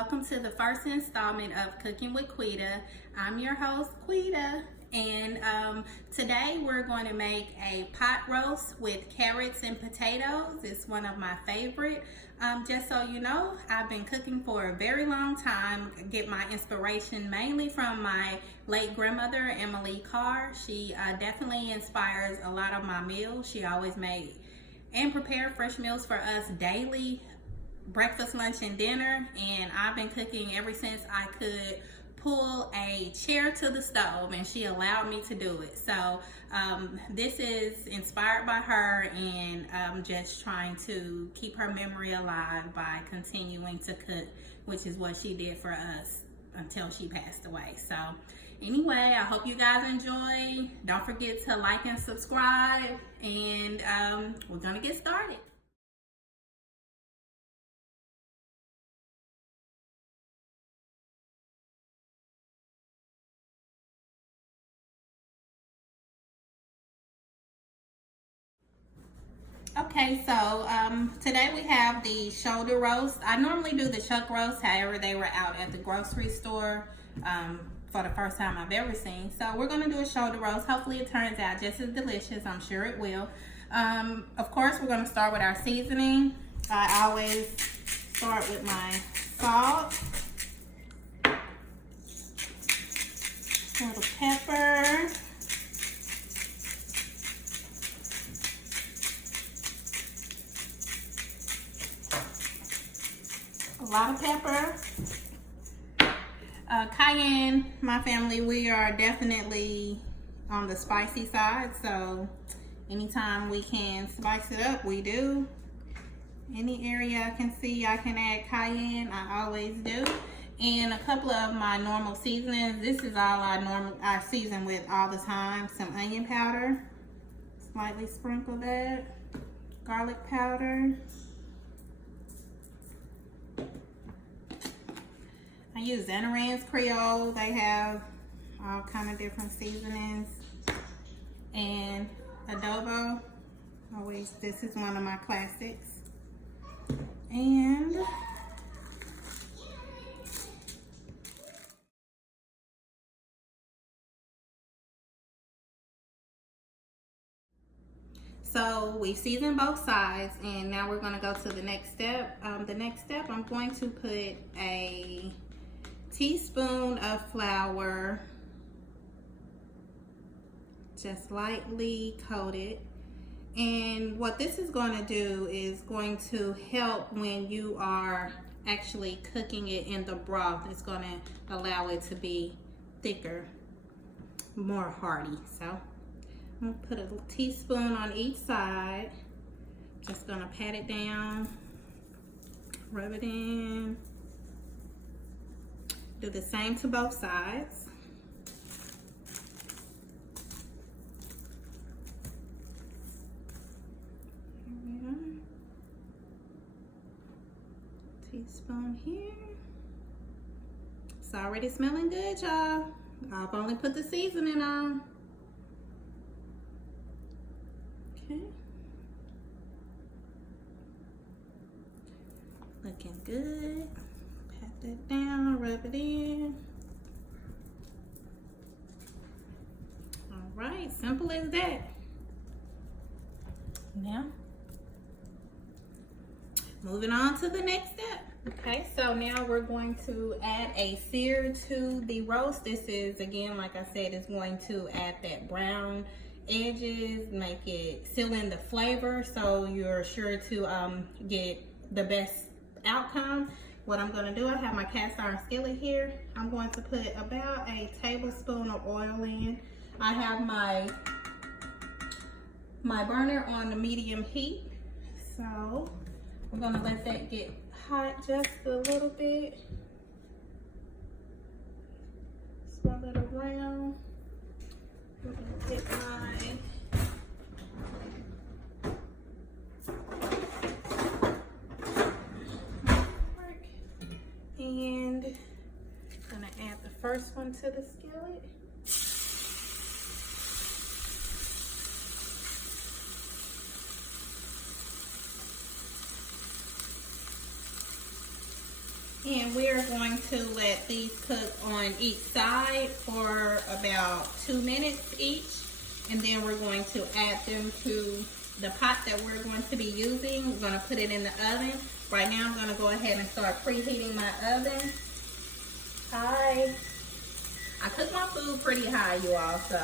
welcome to the first installment of Cooking with Quita. I'm your host, Quita, and today we're going to make a pot roast with carrots and potatoes. It's one of my favorite. Just so you know, I've been cooking for a very long time. I get my inspiration mainly from my late grandmother, Emily Carr. She definitely inspires a lot of my meals. She always made and prepared fresh meals for us daily, breakfast, lunch, and dinner, and I've been cooking ever since I could pull a chair to the stove, and she allowed me to do it. So this is inspired by her, and I'm just trying to keep her memory alive by continuing to cook, which is what she did for us until she passed away. So anyway, I hope you guys enjoy. Don't forget to like and subscribe, and we're gonna get started. Okay, so today we have the shoulder roast. I normally do the chuck roast, however they were out at the grocery store for the first time I've ever seen. So we're gonna do a shoulder roast. Hopefully it turns out just as delicious. I'm sure it will. Of course, we're gonna start with our seasoning. I always start with my salt, a little pepper, a lot of pepper. Cayenne, my family, we are definitely on the spicy side, so anytime we can spice it up, we do. Any area I can see I can add cayenne, I always do. And a couple of my normal seasonings. This is all I season with all the time. Some onion powder, slightly sprinkle that, garlic powder. I use Zatarain's Creole. They have all kind of different seasonings. And adobo. Always, this is one of my classics. And so we seasoned both sides, and now we're going to go to the next step. The next step, I'm going to put a teaspoon of flour, just lightly coated. And what this is going to do is going to help when you are actually cooking it in the broth. It's going to allow it to be thicker, more hearty. So I'm going to put a teaspoon on each side. Just going to pat it down, rub it in. Do the same to both sides. Here we are. Teaspoon here. It's already smelling good, y'all. I've only put the seasoning on. Okay. Looking good. Pat that down, rub it in. All right, simple as that. Now, moving on to the next step. Okay, so now we're going to add a sear to the roast. This is, again, like I said, is going to add that brown edges, make it seal in the flavor, so you're sure to get the best outcome. What I'm going to do, I have my cast iron skillet here. I'm going to put about a tablespoon of oil in. I have my burner on the medium heat. So we're going to let that get hot just a little bit. Swirl it around. I'm going to take my and I'm gonna add the first one to the skillet. And we're going to let these cook on each side for about 2 minutes each. And then we're going to add them to the pot that we're going to be using. We're going to put it in the oven. Right now I'm going to go ahead and start preheating my oven. High. I cook my food pretty high, you all, so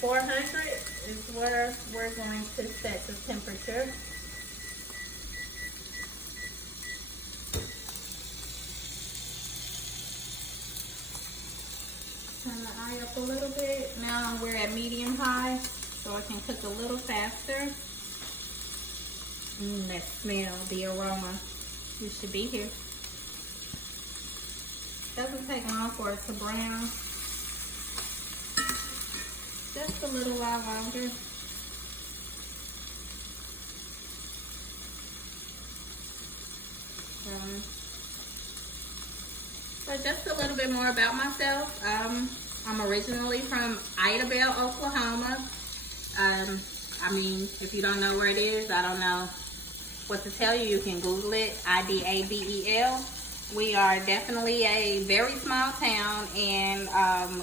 400 is where we're going to set the temperature. Turn the eye up a little bit. Now we're at medium high, so it can cook a little faster. That smell, the aroma. You should be here. Doesn't take long for it to brown. Just a little while longer. So just a little bit more about myself. I'm originally from Idabel, Oklahoma. I mean, if you don't know where it is, I don't know what to tell you. You can Google it, Idabel. We are definitely a very small town, and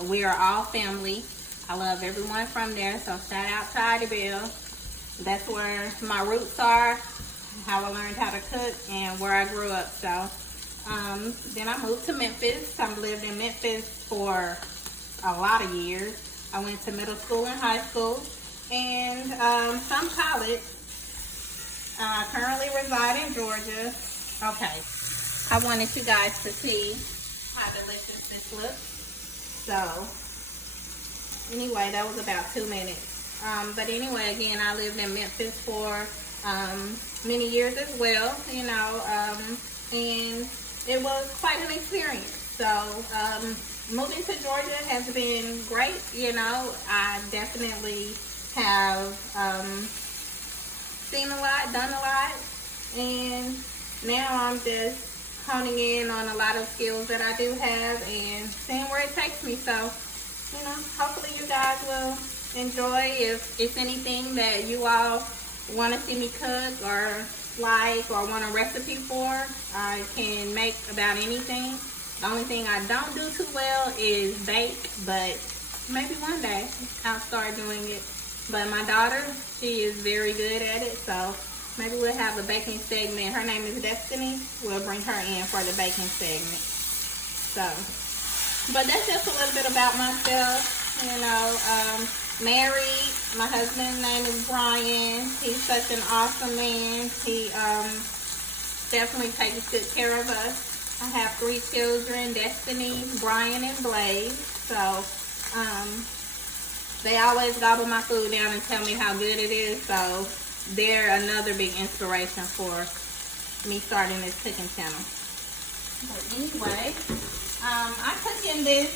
we are all family. I love everyone from there, so shout out to Idabel. That's where my roots are, how I learned how to cook, and where I grew up. So then I moved to Memphis. I've lived in Memphis for a lot of years. I went to middle school and high school, and some college. I currently reside in Georgia. Okay, I wanted you guys to see how delicious this looks. So anyway, that was about 2 minutes. But anyway, again, I lived in Memphis for many years as well, you know, and it was quite an experience. So moving to Georgia has been great. You know, I definitely have seen a lot, done a lot, and now I'm just honing in on a lot of skills that I do have and seeing where it takes me. So, you know, hopefully you guys will enjoy. If it's anything that you all want to see me cook or like or want a recipe for, I can make about anything. The only thing I don't do too well is bake, but maybe one day I'll start doing it. But my daughter, she is very good at it, so maybe we'll have a baking segment. Her name is Destiny. We'll bring her in for the baking segment. So, but that's just a little bit about myself. You know, married. My husband's name is Brian. He's such an awesome man. He definitely takes good care of us. I have 3 children, Destiny, Brian, and Blaze. So, they always gobble my food down and tell me how good it is. So, they're another big inspiration for me starting this cooking channel. But anyway, I cook in this.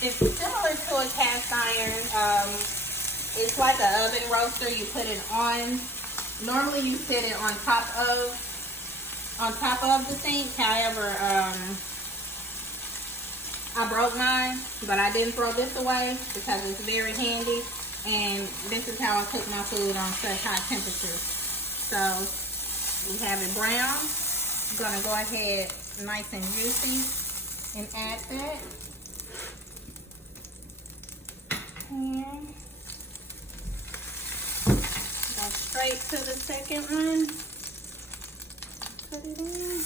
It's similar to a cast iron. It's like an oven roaster. You put it on. Normally, you set it on top of the sink. However, I broke mine, but I didn't throw this away because it's very handy. And this is how I cook my food on such high temperatures. So we have it brown. I'm gonna go ahead, nice and juicy, and add that. And go straight to the second one. Put it in.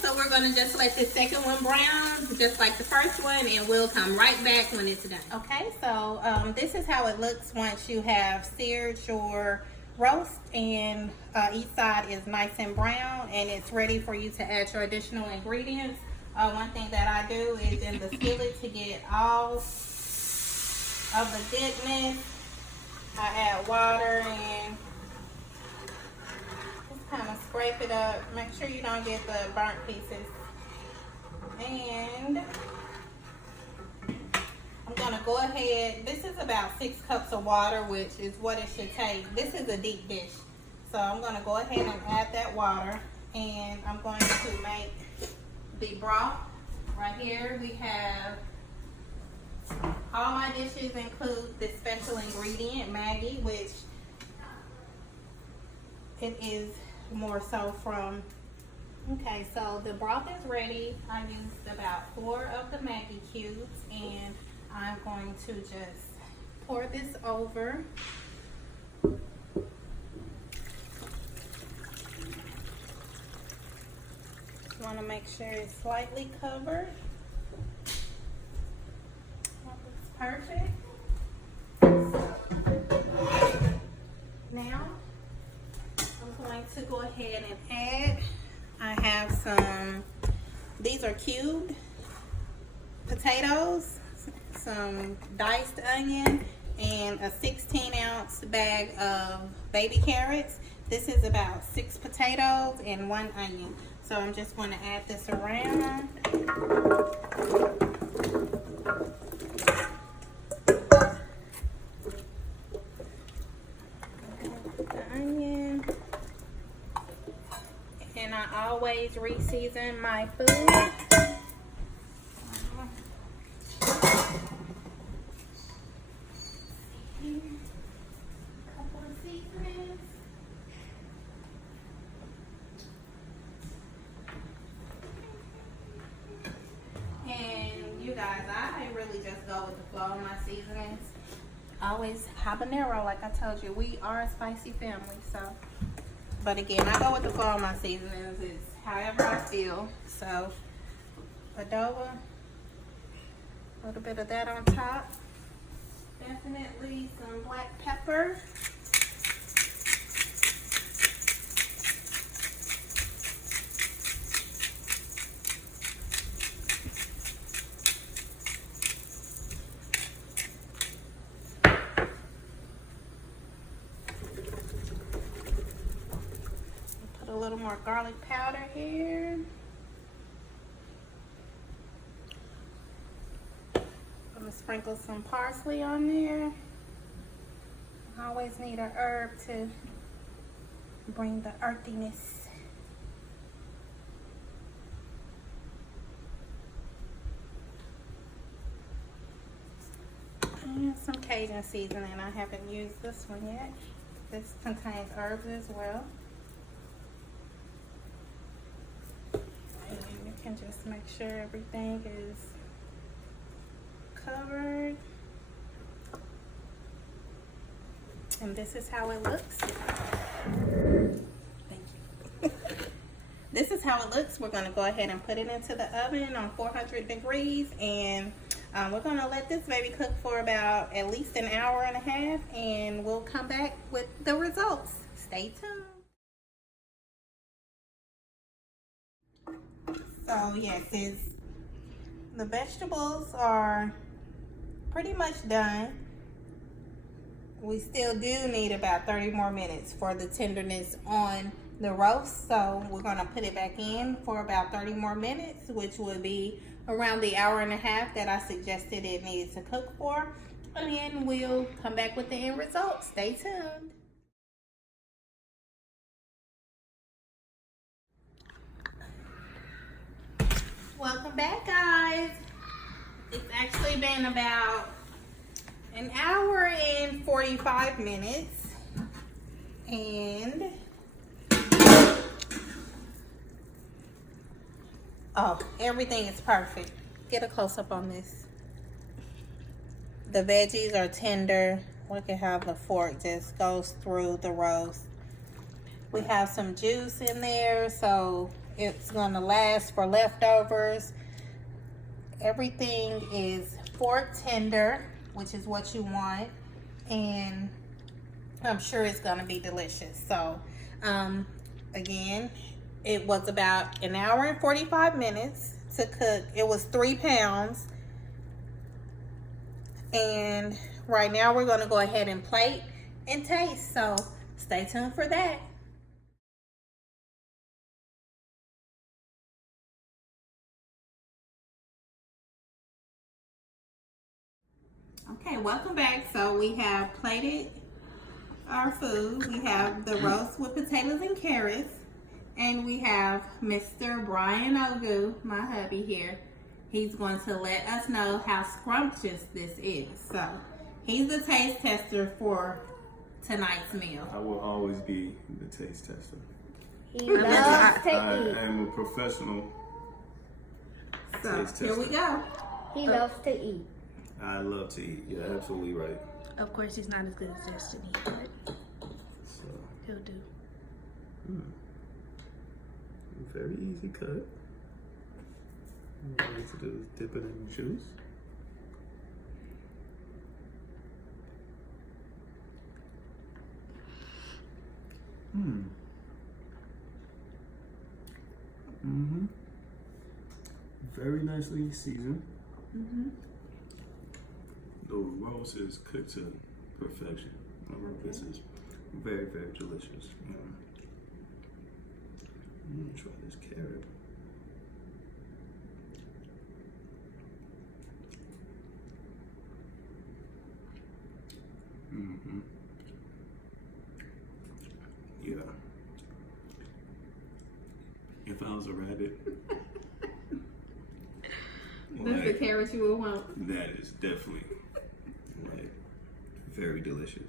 So we're going to just let the second one brown, just like the first one, and we'll come right back when it's done. Okay, so this is how it looks once you have seared your roast, and each side is nice and brown, and it's ready for you to add your additional ingredients. One thing that I do is in the skillet to get all of the goodness, I add water and kind of scrape it up. Make sure you don't get the burnt pieces. And I'm gonna go ahead. This is about 6 cups of water, which is what it should take. This is a deep dish. So I'm gonna go ahead and add that water, and I'm going to make the broth Right here we have all my dishes include this special ingredient, Maggi, which it is more so from. Okay, so the broth is ready. I used about 4 of the Maggi cubes, and I'm going to just pour this over. Want to make sure it's slightly covered. That looks perfect. Now I'm going to go ahead and add. I have some. These are cubed potatoes, some diced onion, and a 16-ounce bag of baby carrots. This is about 6 potatoes and 1 onion. So I'm just going to add this around. The onion. And I always re-season my food. I really just go with the flow of my seasonings. Always habanero, like I told you, we are a spicy family. So, but again, I go with the flow of my seasonings. It's however I feel. So, adobo, a little bit of that on top. Definitely some black pepper. A little more garlic powder here. I'm gonna sprinkle some parsley on there. I always need a herb to bring the earthiness. And some Cajun seasoning. I haven't used this one yet. This contains herbs as well. You can just make sure everything is covered. And this is how it looks. Thank you. This is how it looks. We're going to go ahead and put it into the oven on 400 degrees, and we're going to let this baby cook for about at least an hour and a half, and we'll come back with the results. Stay tuned. So yes, the vegetables are pretty much done. We still do need about 30 more minutes for the tenderness on the roast. So we're gonna put it back in for about 30 more minutes, which would be around the hour and a half that I suggested it needed to cook for. And then we'll come back with the end result. Stay tuned. Welcome back, guys. It's actually been about an hour and 45 minutes, and oh, everything is perfect. Get a close-up on this. The veggies are tender. Look at how the fork just goes through the roast. We have some juice in there, so it's gonna last for leftovers. Everything is fork tender, which is what you want, and I'm sure it's gonna be delicious. So again, it was about an hour and 45 minutes to cook. It was 3 pounds, and right now we're gonna go ahead and plate and taste, so stay tuned for that. Okay, welcome back. So we have plated our food. We have the roast with potatoes and carrots, and we have Mr. Brian Ogu, my hubby here. he's going to let us know how scrumptious this is. So he's the taste tester for tonight's meal. I will always be the taste tester. He loves to I eat. am a professional So taste tester. here we go. He loves to eat. I love to eat. You're absolutely right. Of course, he's not as good as Destiny, but So, he'll do. very easy cut. All you need to do is dip it in the juice. Very nicely seasoned. The roast is cooked to perfection. This is very, very delicious. I'm gonna try this carrot. Yeah. If I was a rabbit, That's the carrot you would want. that is definitely like very delicious.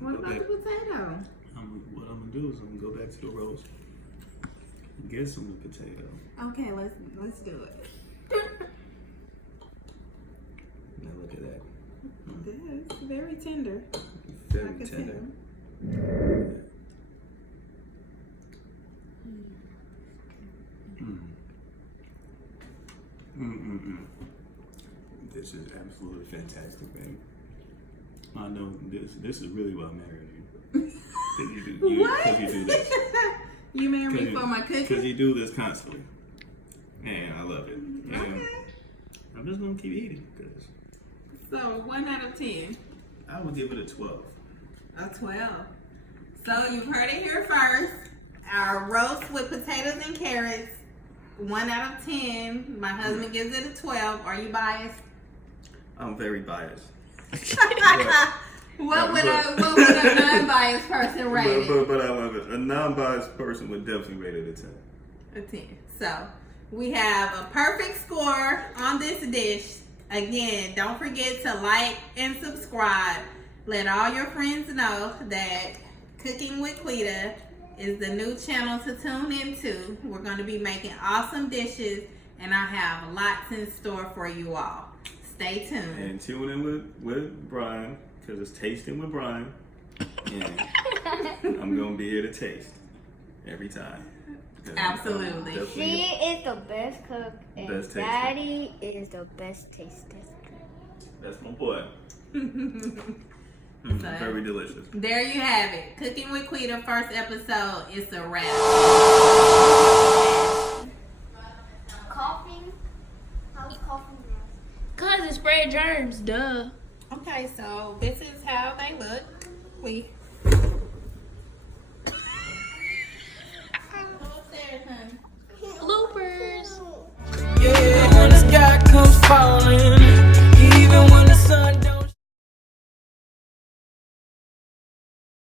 What about the potato? What I'm gonna do is I'm gonna go back to the roast, get some of the potato. Okay, let's do it. Now look at that, It's very tender. very I can tender. tell. This is absolutely fantastic, baby. I know this is really why I married you. Because you do this. You married me for my Because cooking? you do this constantly. And I love it. And Okay. I'm just going to keep eating. Because So 1 out of 10. I would give it a 12. A 12. So you've heard it here first. Our roast with potatoes and carrots, 1 out of 10. My husband gives it a 12. Are you biased? I'm very biased. What would a non-biased person rate it? But I love it. A non-biased person would definitely rate it a 10. A 10. So we have a perfect score on this dish. Again, don't forget to like and subscribe. Let all your friends know that Cooking with Quita is the new channel to tune into. We're going to be making awesome dishes, and I have lots in store for you all. Stay tuned. And tune in with Brian, because it's Tasting with Brian. And I'm going to be here to taste every time. Absolutely. She is the best cook, and Best taster. Daddy is the best taste tester. That's my boy. Very delicious. There you have it. Cooking with Quita, first episode. It's a wrap. Coughing? How's coughing now? Cause it spread germs, duh. Okay, so this is how they look. We